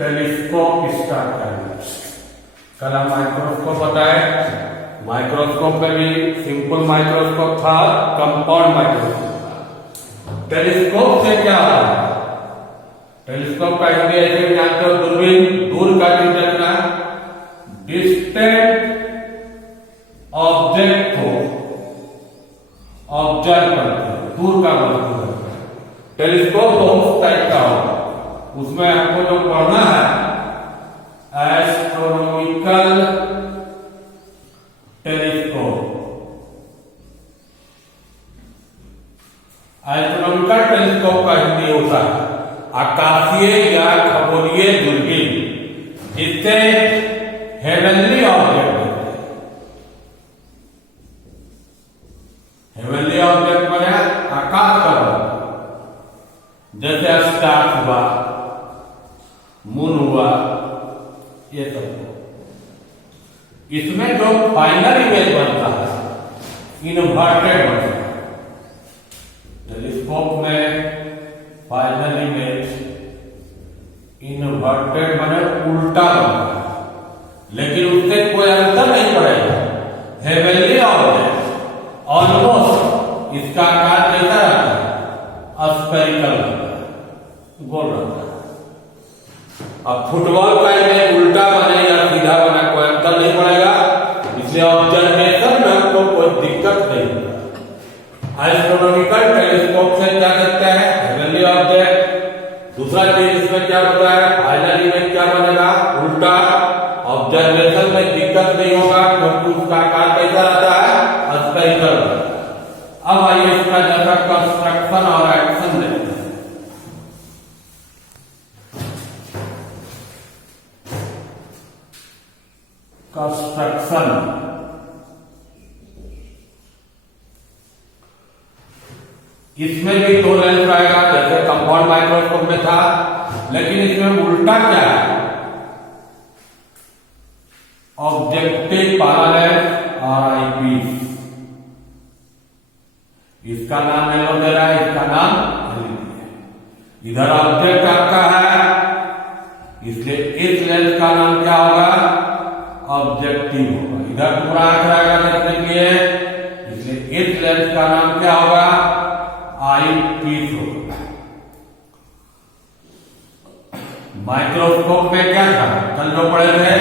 Telescope start करना। कल हम माइक्रोस्कोप बताए, माइक्रोस्कोप में भी सिंपल माइक्रोस्कोप था, कंपाउंड माइक्रोस्कोप। टेलीस्कोप से क्या होता है? टेलीस्कोप का हिंदी ऐसे जानते हो, दूरबीन, दूर का चीज देखना, डिस्टेंट ऑब्जेक्ट को ऑब्जर्व करते हैं, दूर का वस्तु करते हैं। टेलीस्कोप तो उस टाइप का होगा, उसमें आपको जो पढ़ना है एस्ट्रोनॉमिकल टेलीस्कोप। एस्ट्रोनॉमिकल टेलीस्कोप का हिंदी होता है आकाशीय या खगोलीय दूरबीन, जिससे हेवनली ऑब्जेक्ट, हेवनली ऑब्जेक्ट बने आकाश का, जैसे स्टार हुआ, मून हुआ, ये सब। इसमें जो फाइनल इमेज बनता है इन्वर्टेड बनता है। टेलीस्कोप में फाइनल इमेज इन्वर्टेड माने उल्टा बनता है, लेकिन उससे कोई अंतर नहीं पड़ेगा। हेवनली ऑब्जेक्ट ऑलमोस्ट इसका आकार कैसा रहता है? स्फेरिकल रहता है, गोल रहता है। अब फुटबॉल का इमेज उल्टा बने या सीधा बने कोई अंतर नहीं पड़ेगा, इसलिए ऑब्जर्वेशन में हमको कोई दिक्कत नहीं होगा। एस्ट्रोनॉमिकल टेलीस्कोप से क्या करते हैं? Heavenly object. दूसरा चीज इसमें क्या होता है? फाइनल इमेज क्या बनेगा? उल्टा। ऑब्जर्वेशन में दिक्कत नहीं होगा क्योंकि उसका आकार कैसा रहता है? स्फेरिकल। अब आइए इसका जैसा कंस्ट्रक्शन और एक्शन देखते हैं। कंस्ट्रक्शन, इसमें भी दो लेंस आएगा जैसे कंपाउंड माइक्रोस्कोप में था, लेकिन इसमें उल्टा क्या है? ऑब्जेक्टिव पैरेलल और आईपीस। इसका नाम एलो दे रहा है, इसका नाम है। इधर ऑब्जेक्ट आपका है, इसलिए इस लेंस का नाम क्या होगा? ऑब्जेक्टिव होगा। इधर पूरा आंख रहेगा देखने के लिए, इसलिए इस लेंस का नाम क्या होगा? आई पीस होगा। माइक्रोस्कोप में क्या था? कल जो पढ़े थे,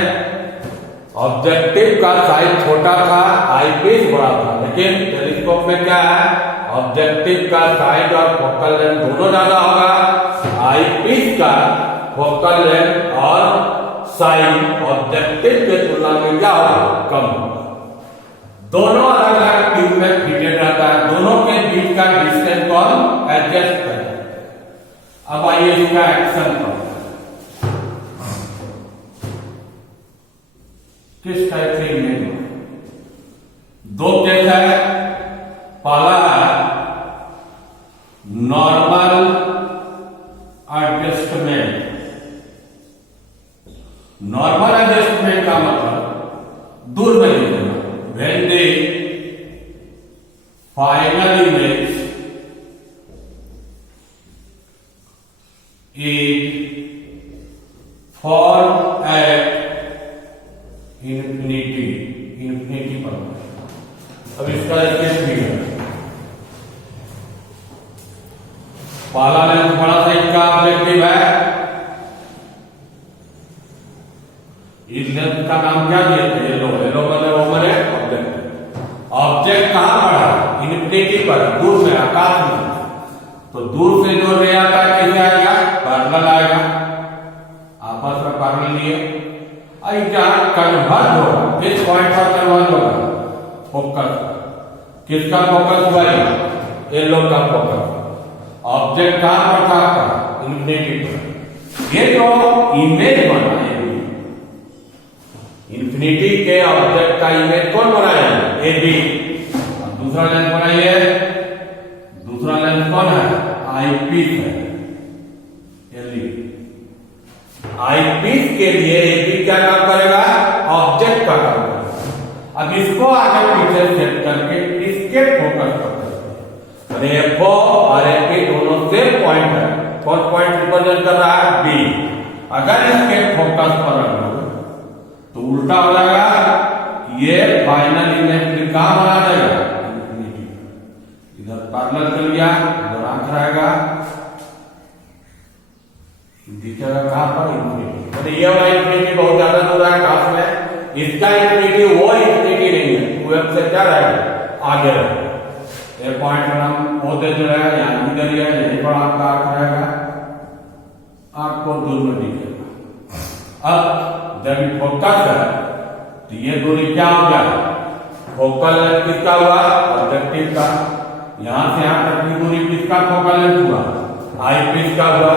ऑब्जेक्टिव का साइज छोटा था, आई पीस बड़ा था। लेकिन टेलीस्कोप में क्या है? ऑब्जेक्टिव का साइज और फोकल लेंथ दोनों ज्यादा होगा, आई पीस का फोकल लेंथ और साइज ऑब्जेक्टिव के तुलना में क्या होगा? कम होगा। दोनों अलग अलग ट्यूब में फिटेड रहता है, दोनों के बीच का डिस्टेंस कौन एडजस्ट करेगा। अब आइए इसका एक्शन पर, किस टाइप से इमेज है? दो केस है। पहला है नॉर्मल एडजस्टमेंट। नॉर्मल एडजस्टमेंट का मतलब दूर में देखना, when the final image is formed at infinity पर। अब इसका केस भी है। पहला लेंस बड़ा साइज का ऑब्जेक्टिव है, इस लेंस का नाम क्या दिए थे? येलो। येलो मतलब वो बने ऑब्जेक्ट। ऑब्जेक्ट कहां पड़ा? इन्फिनिटी पर, दूर में, आकाश में। तो दूर से जो रे आता है कैसे आएगा? पैरेलल आएगा, आपस में पैरेलल लिए। आई क्या कन्वर्ज होगा? किस पॉइंट पर कन्वर्ज होगा? फोकस। किसका फोकस हुआ? येलो का फोकस। ऑब्जेक्ट कहां पर था आपका? इन्फिनिटी पर। ये जो इमेज बना है, इन्फिनिटी के ऑब्जेक्ट का इमेज कौन बनाया है? A B. दूसरा लेंस बनाइए, दूसरा लेंस कौन है? आई पीस है, एलई। आई पीस के लिए ए बी क्या काम करेगा? ऑब्जेक्ट का काम करेगा। अब इसको आगे पीछे सेट करके इसके फोकस पर करते हैं। एफ और ए दोनों सेम पॉइंट है। कौन पॉइंट रिप्रेजेंट कर रहा है? बी। अगर इसके फोकस पर रख लो तो उल्टा हो जाएगा, ये फाइनल इमेज कहां बना देगा, इंफिनिटी। इधर पैरेलल कर लिया, इधर आंख रहेगा, दिखेगा कहां पर, इंफिनिटी। तो ये वाला इंफिनिटी बहुत ज्यादा दूर है खास में, इसका इंफिनिटी वो इंफिनिटी नहीं है, 2f से क्या रहेगा, आगे रहेगा। ये पॉइंट पर हम ओ दे रहे हैं, यहाँ भी दे है, यहीं पर आपका आंख रहेगा, आपको दूर में दिखेगा। अब जब फोकस है तो ये दूरी क्या हो गया, फोकल लेंथ किसका हुआ, ऑब्जेक्टिव का। यहां से यहां तक की दूरी किसका फोकल लेंथ हुआ, आई पीस का हुआ।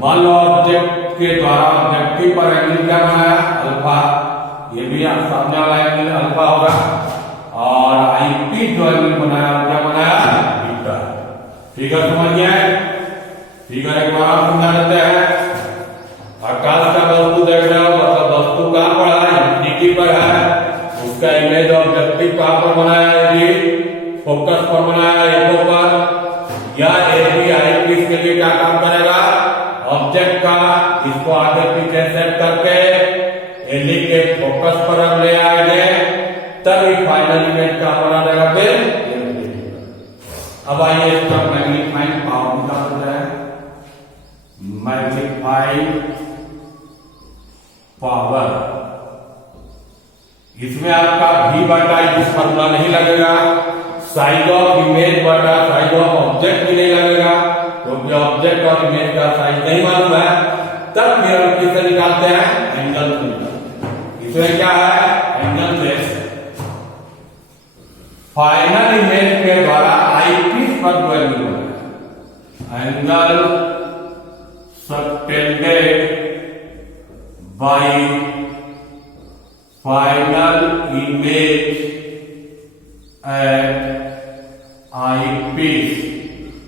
मान लो ऑब्जेक्ट के द्वारा ऑब्जेक्टिव पर एंगल क्या बनाया, अल्फा, ये भी सामने वाला एंगल अल्फा होगा, और आई पीस जो एंगल बनाया क्या बनाया, बीटा। फिगर समझ गया है, फिगर एक बार समझा देते हैं। आकाश का वस्तु देख रहे हो, मतलब वस्तु कहां पर है, इंफिनिटी पर है, उसका इमेज ऑब्जेक्टिव कहां पर बनाया है, ये फोकस पर बनाया है, एफओ पर। या एबी आई पीस के लिए क्या काम करेगा, ऑब्जेक्ट का इसको आगे पीछे सेट करके एली के फोकस पर हम ले आएंगे, तभी फाइनल इमेज का बना देगा फिर। अब आइए इसका मैग्नीफाइंग पावर निकालते हैं। मैग्नीफाइंग पावर, इसमें आपका v बटा इस फॉर्मूला नहीं लगेगा, साइज ऑफ इमेज बटा साइज ऑफ ऑब्जेक्ट भी नहीं लगेगा, क्योंकि ऑब्जेक्ट और इमेज का साइज नहीं मालूम है। तब फिर हम किससे निकालते हैं, एंगल से। इसमें क्या है, एंगल से फाइनल इमेज के द्वारा आई पीस पर जो angle subtended by final image at eyepiece,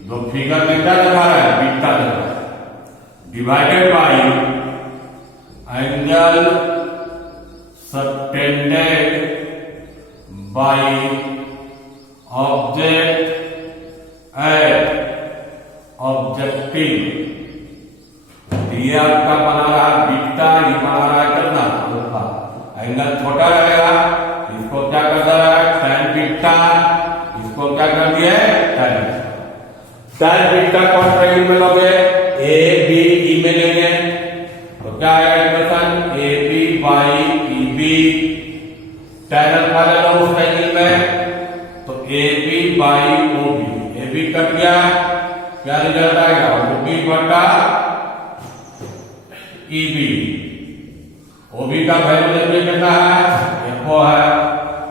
जो फिगर में क्या दिखा रहा है, बीटा दिखा रहा है, divided by angle subtended by object at objective. ये आपका बना रहा बीटा, ये बना रहा है करना अल्फा। एंगल छोटा रहेगा, इसको क्या कर रहा है, tan बीटा, इसको क्या कर दिया है, tan बीटा कौन सा एंगल में लोगे, ए बी ई में लेंगे, तो क्या आएगा equation, A B by E B. tan alpha ले लो उस एंगल में, तो A B by O B, A B cut गया, क्या रिजल्ट आएगा, ओ बी बटा ई बी। ओ बी का वैल्यू कितना है, एफओ है,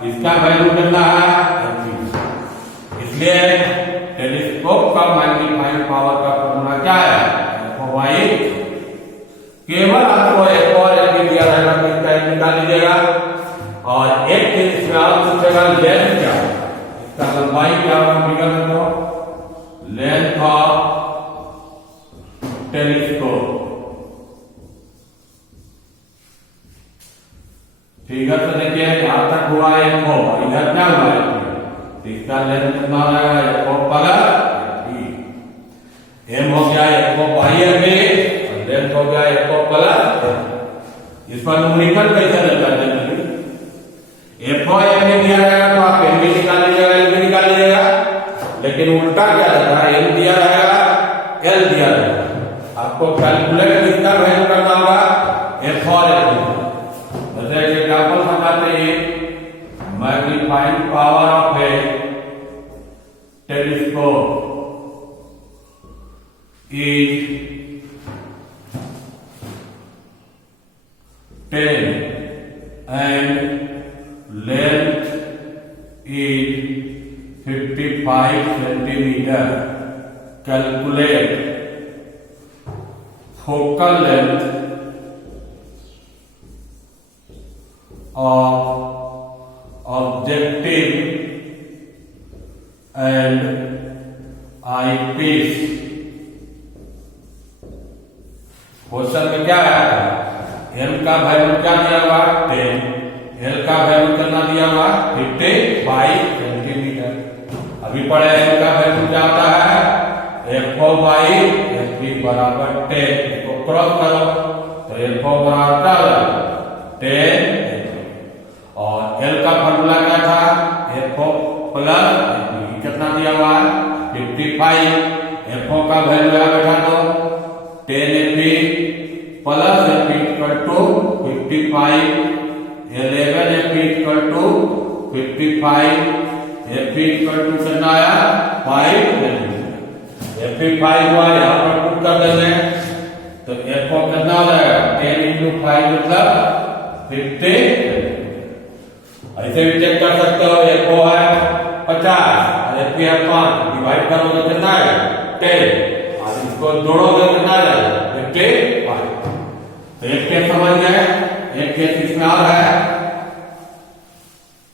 इसका वैल्यू कितना है, एफ। इसलिए टेलीस्कोप का मैग्नीफाइंग पावर का फॉर्मूला क्या है, एफओ बाई। केवल आपको एक और एक दिया रहेगा, किसका निकाल लीजिएगा, और एक चीज इसमें और पूछेगा, लेंथ क्या है, इसका लंबाई क्या होगा, फिगर में तो लेंथ ऑफ टेलीस्कोप। फिगर से देखिए यहां तक हुआ है एफओ, इधर क्या हुआ है, तो इसका लेंथ कितना हो जाएगा, एफओ प्लस बी। एम हो गया एफओ बाई एम बी, और लेंथ हो गया एफओ प्लस। इस पर न्यूमेरिकल कैसे रहता है, एफओ एम बी दिया रहेगा तो आप एम बी निकाल लीजिएगा, एल बी निकाल लीजिएगा, लेकिन उल्टा क्या रहता है, एम दिया रहेगा, एल दिया रहेगा। आपको कैलकुलेट किसका वैल्यू करना होगा, एफ और एल। जैसे एग्जाम्पल समझाते हैं, magnifying power of A telescope is 10 and length is 55 centimeter. Calculate focal length of objective and eyepiece. Question में क्या है, एम का वैल्यू क्या दिया हुआ, 10, एल का वैल्यू कितना दिया हुआ, 55 सेंटीमीटर। अभी पढ़े एम का वैल्यू क्या आता है, एफ बाई एफ बराबर 10। इसको क्रॉस करो, L4 बराबर क्या होगा 10, और L का फॉर्मूला क्या था F4 प्लस कितना दिया हुआ है 55, F4 का वैल्यू है बैठा तो 10 FE plus FE equal to 55, 11 FE equal to 55, FE equal to कितना आया 5, FE 5 हुआ, यहाँ पर पुट कर देंगे तो F4 कितना हो जाएगा 10 into 5 मतलब 50। ऐसे भी चेक कर सकते हो F4 है 50 और FE है 5, डिवाइड करोगे तो कितना आएगा 10 और इसको जोड़ोगे तो कितना आएगा 55। तो एक केस समझ गए। एक केस इसमें और है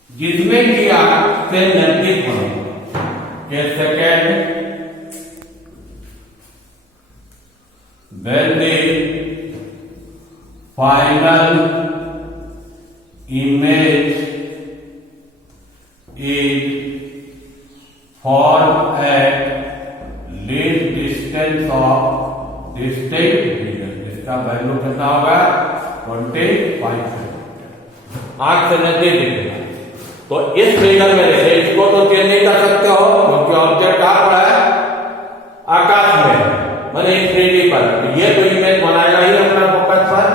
जिसमें कि आपसे नजदीक बनो। Case second, when the final image is formed at least distance of distinct region, इसका वैल्यू कितना होगा 25 सेंटीमीटर। आंख से नजदीक दिखेगा तो इस फिगर में देखे, इसको तो चेंज नहीं कर सकते हो क्योंकि ऑब्जेक्ट कहां पर है आकाश में, मैंने इंफिनिटी पर, तो ये तो इमेज बनाएगा ही अपना फोकस पर,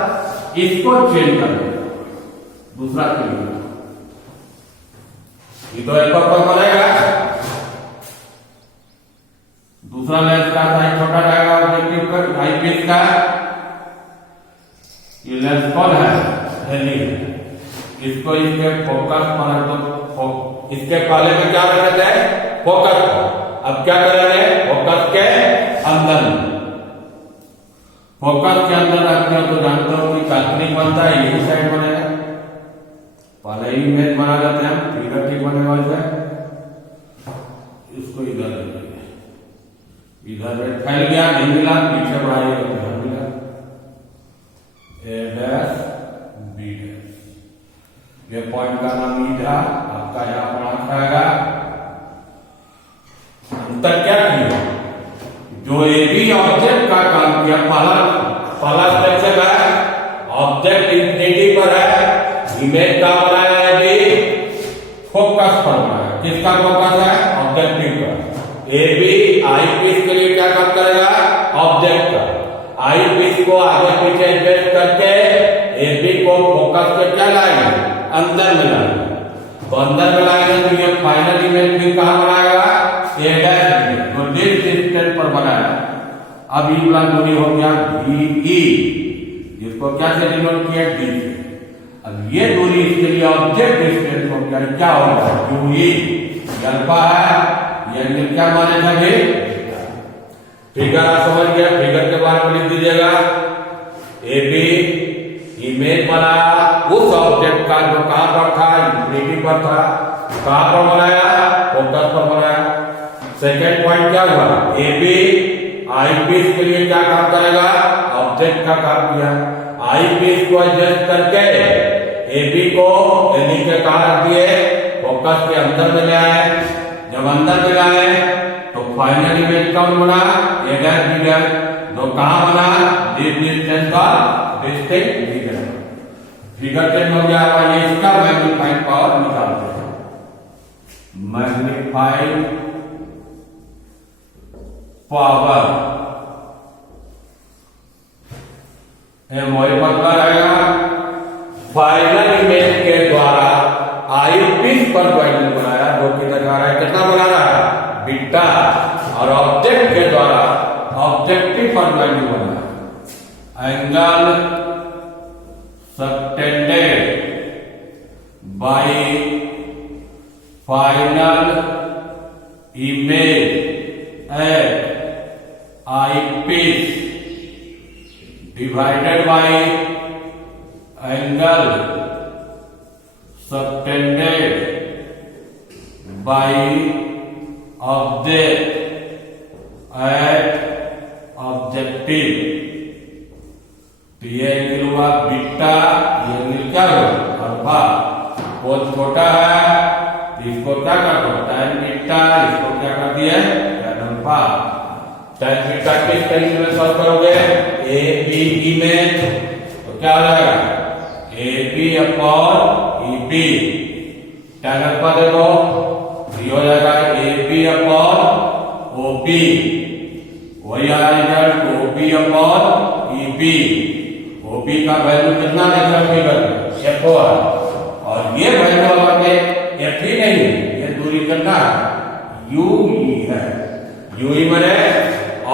इसको चेंज कर देगा दूसरा फिगर, ये तो एक पर बनेगा, दूसरा लेंस का साइज छोटा जाएगा ऑब्जेक्टिव का आईपीस का। ये लेंस कौन है एलई, इसको इसके फोकस पर तो इसके पहले में क्या रखते हैं फोकस पर, अब क्या करेंगे फोकस के अंदर, फोकस के अंदर रखते हो तो जानते हो कि काल्पनिक बनता है यही साइड बनेगा, पहले ही इमेज बना लेते हैं फिगर ठीक बने वाले, इसको इधर रखेंगे, इधर फैल गया नहीं मिला पीछे बढ़ाइए तो इधर मिला ए डैश बी डैश, ये पॉइंट का नाम ई था, आपका यहां पर आएगा। अंतर क्या किया, जो ए बी ऑब्जेक्ट का काम किया, पहला स्ट्रक्चर है ऑब्जेक्ट इंफिनिटी पर है, इमेज का बनाया है भी फोकस पर बनाया, किसका फोकस है ऑब्जेक्टिव पर। ए बी आई पीस के लिए क्या काम करेगा ऑब्जेक्ट का, आई पीस को आगे पीछे एडजस्ट करके ए बी को फोकस पे क्या लाएंगे अंदर में लाएंगे, तो अंदर में लाएंगे तो ये फाइनल इमेज भी कहां बनाएगा ए डैश, जो डिस्टेंस पर बनाया। अब ई वाला दूरी हो गया डी ई, जिसको क्या से डिनोट किया डी से, अब ये दूरी इसके लिए ऑब्जेक्ट डिस्टेंस हो गया, क्या होगा क्यू ई, अल्फा है, ये क्या माने था ये फिगर, आप समझ गया, फिगर के बारे में लिख दीजिएगा ए बी इमेज बना उस ऑब्जेक्ट का जो कहां पर था इंफिनिटी पर था, कहां पर बनाया फोकस पर बनाया। सेकेंड पॉइंट क्या हुआ, ए बी आई पीस के लिए क्या काम करेगा ऑब्जेक्ट का काम किया, आई पीस को एडजस्ट करके ए बी को एलई के कहां रख दिए फोकस के अंदर में ले आए, जब अंदर में आए तो फाइनल इमेज कौन बना ए डैश बी डैश, जो कहां बना दिस डिस्टेंस का डिस्टिंक्ट रीजन, फिगर चेंज हो गया। ये इसका मैग्नीफाइंग पावर निकालते हैं, मैग्नीफाइंग पावर वही बदला रहेगा, फाइनल इमेज के द्वारा आई पीस पर वैल्यू बनाया जो कि दिखा रहा है कितना बना रहा है बीटा, और ऑब्जेक्ट के द्वारा ऑब्जेक्टिव पर वैल्यू बनाया, angle subtended by final image at eyepiece divided by angle subtended by object at objective, तो ये एंगल हुआ बीटा, ये एंगल क्या हुआ अल्फा, बहुत छोटा है इसको क्या कर दो tan बीटा, इसको क्या कर दिया tan अल्फा, tan बीटा किस तरीके में सॉल्व करोगे ए बी इमेज, तो तो क्या हो जाएगा AB upon EB। tan alpha देखो ये हो जाएगा AB अपॉन OB, वही आया result OB upon EB। OB का वैल्यू कितना नेचुरल फिगर F हुआ, और ये वैल्यू हमारे F ही नहीं है, ये दूरी कितना है UE है। UE माने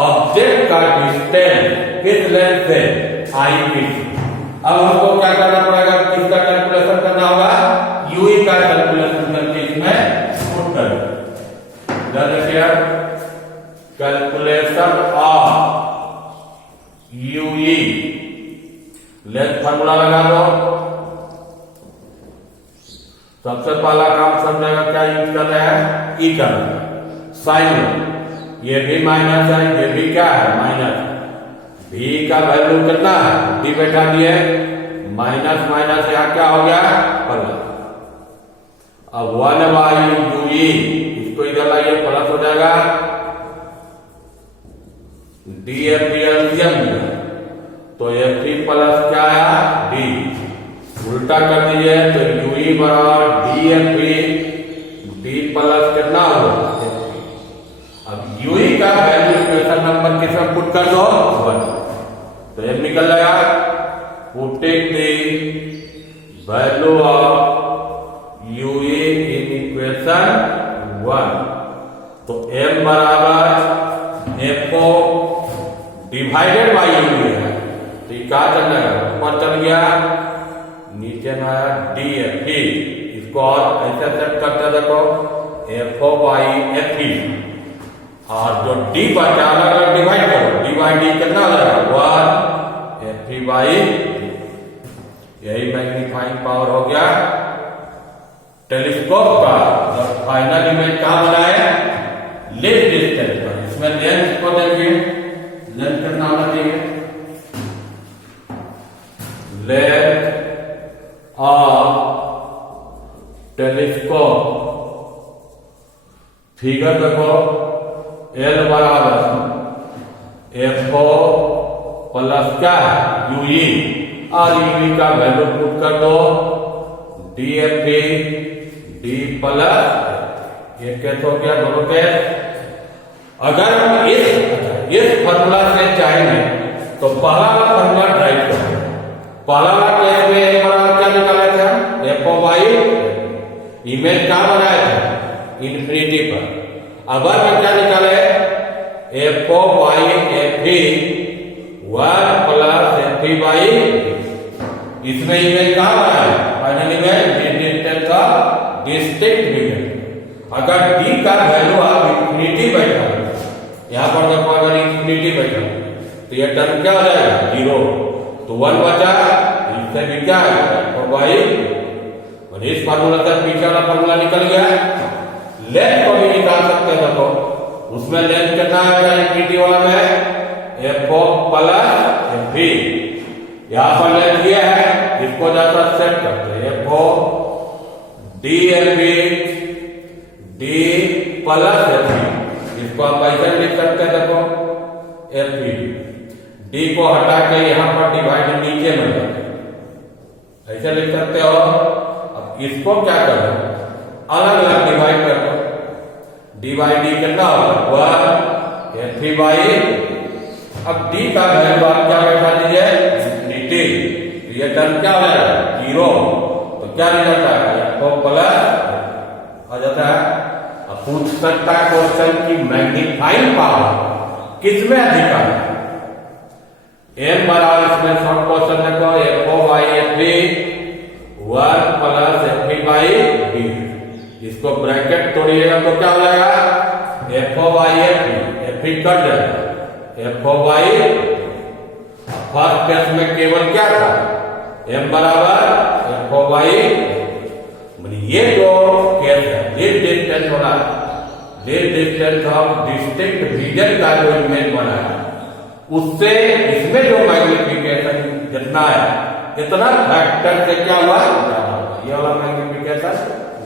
ऑब्जेक्ट का डिस्टेंस किस लेंथ से IP। अब हमको क्या करना पड़ेगा, किसका कैलकुलेशन करना होगा, UE का कैलकुलेशन करके इसमें पुट कर देखिए calculation of UE length formula लगा दो। सबसे पहला काम समझेगा क्या यूज कर रहे हैं, ई कर रहे हैं साइन। ये भी माइनस है, ये भी क्या है माइनस। भी का वैल्यू कितना है, डी बैठा दिए, माइनस माइनस यहाँ क्या हो गया प्लस। अब 1/UE इसको इधर लाइए प्लस हो जाएगा, DFP तो FP प्लस क्या आया D, उल्टा कर दीजिए तो UE बराबर DFP, D प्लस कितना होगा FP। अब UE का वैल्यू इक्वेशन नंबर किसमें पुट कर दो 1, तो ये निकल जाएगा putting the value of UE in equation 1, तो M बराबर FO डिवाइडेड बाई UE है, तो ये क्या चल जाएगा ऊपर चल गया, नीचे में आया DFP। इसको और ऐसे सेट करते देखो FO बाई FE, और जो D बचा अलग अलग डिवाइड करो, D बाई D कितना हो जाएगा 1 FE बाई, यही मैग्नीफाइंग पावर हो गया टेलीस्कोप का। जब फाइनल इमेज कहाँ बनाए, लीस्ट डिस्टेंस पर। इसमें लेंस को देखिए, लेंथ कितना होना चाहिए, लेंथ ऑफ टेलीस्कोप फिगर देखो L बराबर FO प्लस क्या है UE, और UE का वैल्यू पुट कर दो DFP D प्लस, ये कैसे हो गया दोनों के। अगर हम इस फॉर्मूला से चाहेंगे तो पहला वाला फॉर्मूला ड्राइव करें। पहला वाला केस में एक बार क्या निकाले थे हम, FO बाई इमेज क्या बनाए थे इन्फिनिटी पर। अब में क्या निकाले FO by FE 1 plus FE by, इसमें इमेज कहाँ बनाए फाइनल इमेज डिस्टेंस का डिस्टिंक्ट फिगर। अगर D का वैल्यू आप इन्फिनिटी बैठा, यहाँ पर देखो अगर इन्फिनिटी बैठा तो ये टर्म क्या हो जाएगा 0, तो 1 बचा, इससे भी क्या है और बाई, और इस फार्मूला तक पीछे वाला फार्मूला निकल गया। लेंथ को भी निकाल सकते हैं देखो, उसमें लेंथ कितना आएगा इन्फिनिटी वाला में FO प्लस FE, यहाँ पर लेंथ ये है, इसको जाकर सेट करते हैं FO DFP D plus FE, इसको आप ऐसे लिख सकते हैं देखो FE, D को हटा के यहाँ पर डिवाइड नीचे में ऐसे लिख सकते हो। अब इसको क्या करो अलग अलग डिवाइड कर दो, D बाई D कितना होगा 1 FE बाई, अब D का वैल्यू आप क्या बैठा दीजिए इन्फिनिटी, तो ये टर्म क्या हो जाएगा 0, तो क्या नहीं जाता है FO प्लस आ जाता है। अब पूछ सकता है क्वेश्चन की मैग्नीफाइंग पावर किसमें अधिक है, M बराबर इसमें शॉर्ट क्वेश्चन देखो FO by FE 1 plus FE by B, इसको ब्रैकेट तोड़िएगा तो क्या हो जाएगा FO बाई FE कट जाएगा FO बाई। फर्स्ट केस में केवल क्या था M बराबर FO बाई, ये जो केस है लीड डिस्टेंस होना, least distance of distinct vision का जो इमेज बना है, उससे इसमें जो मैग्निफिकेशन जितना है इतना फैक्टर से क्या हुआ ये वाला मैग्निफिकेशन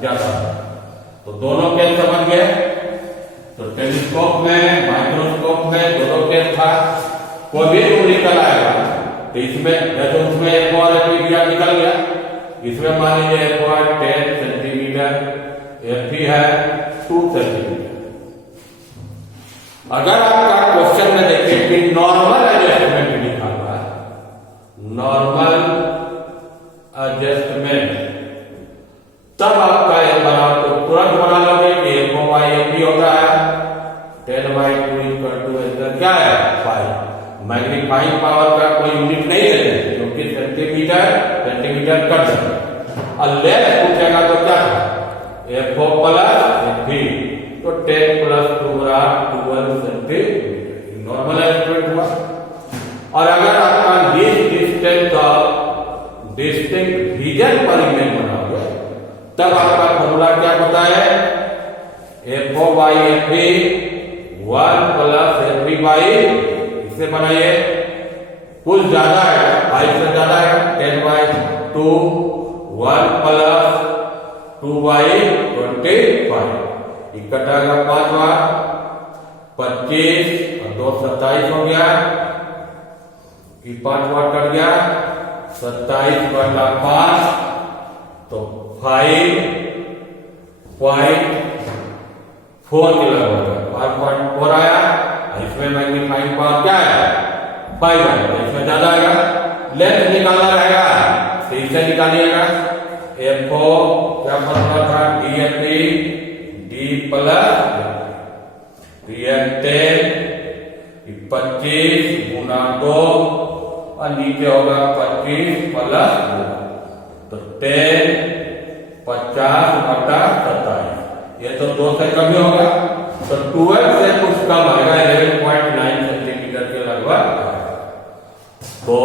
ज्यादा। तो दोनों केस समझ गए, तो टेलीस्कोप में माइक्रोस्कोप में दोनों केस था, कोई भी रूल निकल आएगा तो इसमें जैसे उसमें एक और एफ निकल गया, इसमें मान लीजिए एफ 10 सेंटीमीटर, एफ है 2 सेंटीमीटर। अगर आपका क्वेश्चन में देखें कि नॉर्मल एडजस्टमेंट लिखा हुआ है, नॉर्मल एडजस्टमेंट, तब आपका एक बार तो तुरंत बना लोगे कि एफ बाई एफ होता है 10/2 = क्या है 5। मैग्नीफाइंग पावर का कोई यूनिट नहीं देते क्योंकि सेंटीमीटर कट जाए। और लेंथ पूछेगा तो क्या है एफ प्लस एफ, तो 10 + 2 = 12 सेंटीमीटर, नॉर्मल एडजस्टमेंट हुआ। और अगर आपका डिस्टिंक्ट रीजन पर इमेज बनाओगे तब आपका फॉर्मूला क्या होता है F by F 1 + F by, इसे बनाइए कुछ ज्यादा है 5 से ज्यादा है 10/2, 1 + 2/25, इकट्ठा का 5 बार 25 और 2 27 हो गया, 5 बार कट गया 27/5, तो 5.4 के लगभग 5.4 आया। इसमें मैग्नीफाइंग पावर क्या है 5 आएगा, इसमें ज्यादा आएगा। लेंथ निकालना रहेगा तो इसे निकालिएगा, एफ क्या फॉर्मूला था डी प्लस DN10 25 गुना 2 और नीचे होगा 25 + 2, तो 10 50/27, ये तो 2 से कम ही होगा, तो 12 से कुछ कम आएगा 11.9 सेंटीमीटर के लगभग। तो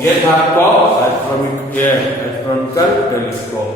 ये था आपको एस्ट्रोनॉमिकल टेलीस्कोप।